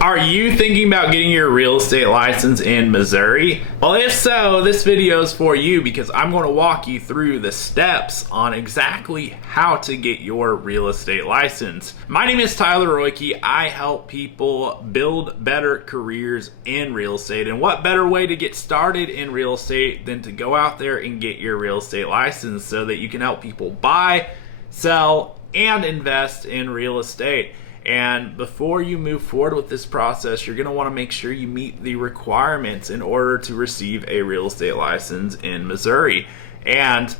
Are you thinking about getting your real estate license in Missouri? Well, if so, this video is for you because I'm going to walk you through the steps on exactly how to get your real estate license. My name is Tyler Roicki. I help people build better careers in real estate. And what better way to get started in real estate than to go out there and get your real estate license so that you can help people buy, sell, and invest in real estate. And before you move forward with this process, you're going to want to make sure you meet the requirements in order to receive a real estate license in Missouri. And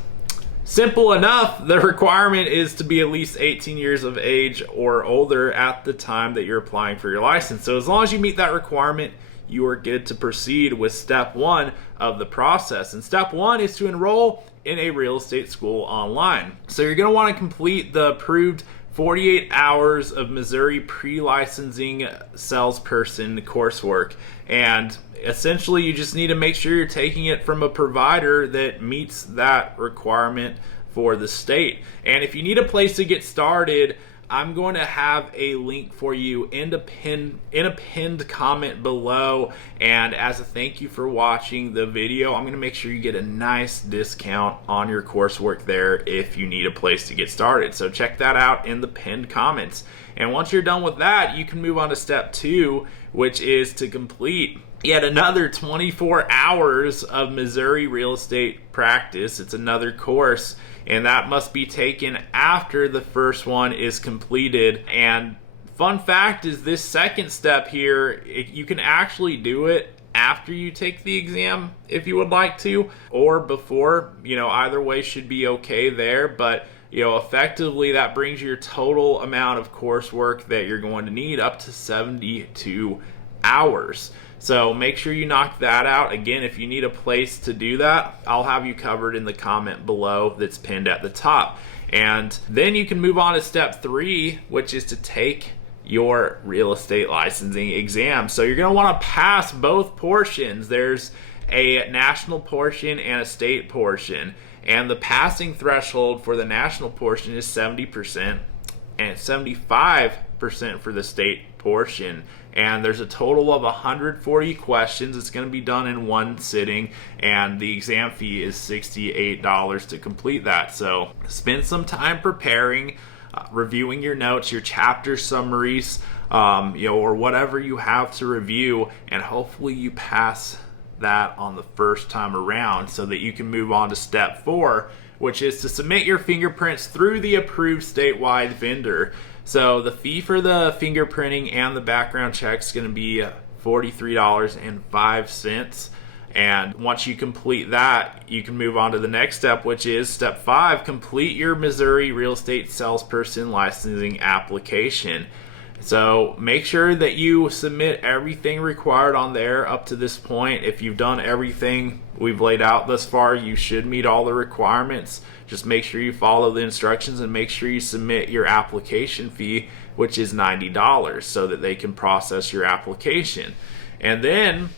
simple enough, the requirement is to be at least 18 years of age or older at the time that you're applying for your license. So as long as you meet that requirement, you are good to proceed with step one of the process. And step one is to enroll in a real estate school online. So you're going to want to complete the approved 48 hours of Missouri pre-licensing salesperson coursework. And essentially you just need to make sure you're taking it from a provider that meets that requirement for the state. And if you need a place to get started, I'm going to have a link for you in a pinned comment below. And as a thank you for watching the video, I'm going to make sure you get a nice discount on your coursework there if you need a place to get started. So check that out in the pinned comments. And once you're done with that, you can move on to step two, which is to complete yet another 24 hours of Missouri real estate practice. It's another course, and that must be taken after the first one is completed. And fun fact is this second step here, you can actually do it after you take the exam if you would like to, or before. Either way should be okay there, but effectively that brings your total amount of coursework that you're going to need up to 72 hours. So make sure you knock that out. Again, if you need a place to do that, I'll have you covered in the comment below that's pinned at the top. And then you can move on to step three, which is to take your real estate licensing exam. So you're going to want to pass both portions. There's a national portion and a state portion. And the passing threshold for the national portion is 70% and 75% for the state portion. And there's a total of 140 questions. It's going to be done in one sitting, and the exam fee is $68 to complete that. So spend some time preparing, reviewing your notes, your chapter summaries, or whatever you have to review, and hopefully you pass that on the first time around so that you can move on to step four, which is to submit your fingerprints through the approved statewide vendor. So the fee for the fingerprinting and the background check is going to be $43.05. And once you complete that, you can move on to the next step, which is step five, complete your Missouri real estate salesperson licensing application. So make sure that you submit everything required on there up to this point. If you've done everything we've laid out thus far, you should meet all the requirements. Just make sure you follow the instructions and make sure you submit your application fee, which is $90, so that they can process your application. And then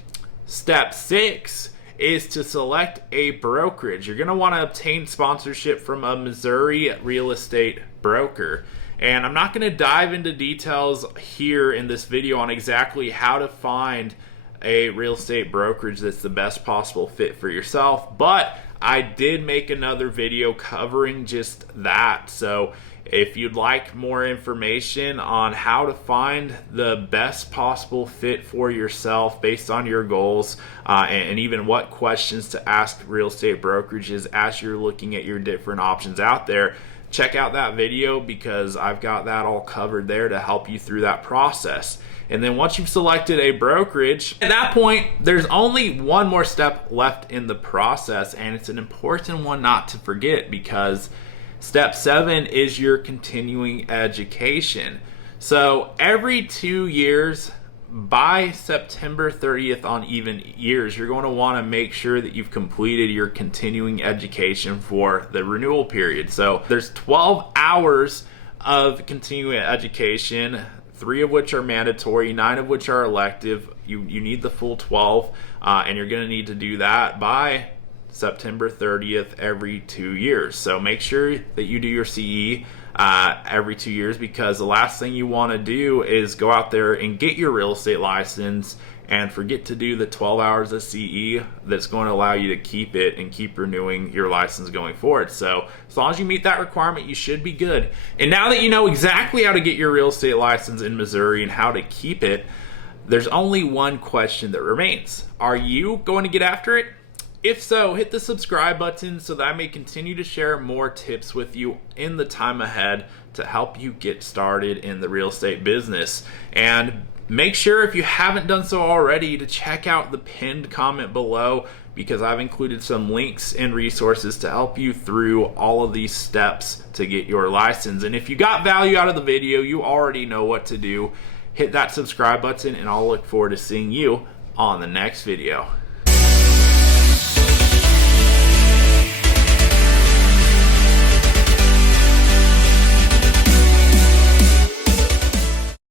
step six is to select a brokerage. You're going to want to obtain sponsorship from a Missouri real estate broker. And I'm not going to dive into details here in this video on exactly how to find a real estate brokerage that's the best possible fit for yourself, but I did make another video covering just that. So if you'd like more information on how to find the best possible fit for yourself based on your goals, and even what questions to ask real estate brokerages as you're looking at your different options out there, check out that video because I've got that all covered there to help you through that process. And then once you've selected a brokerage, at that point, there's only one more step left in the process, and it's an important one not to forget because step seven is your continuing education. So every 2 years, by September 30th on even years, you're going to want to make sure that you've completed your continuing education for the renewal period. So there's 12 hours of continuing education, 3 of which are mandatory, 9 of which are elective. You need the full 12, and you're going to need to do that by September 30th every 2 years. So make sure that you do your CE every 2 years, because the last thing you want to do is go out there and get your real estate license and forget to do the 12 hours of CE that's going to allow you to keep it and keep renewing your license going forward. So as long as you meet that requirement, you should be good. And now that you know exactly how to get your real estate license in Missouri and how to keep it, there's only one question that remains. Are you going to get after it? If so, hit the subscribe button so that I may continue to share more tips with you in the time ahead to help you get started in the real estate business. And make sure, if you haven't done so already, to check out the pinned comment below, because I've included some links and resources to help you through all of these steps to get your license. And if you got value out of the video, you already know what to do. Hit that subscribe button, and I'll look forward to seeing you on the next video.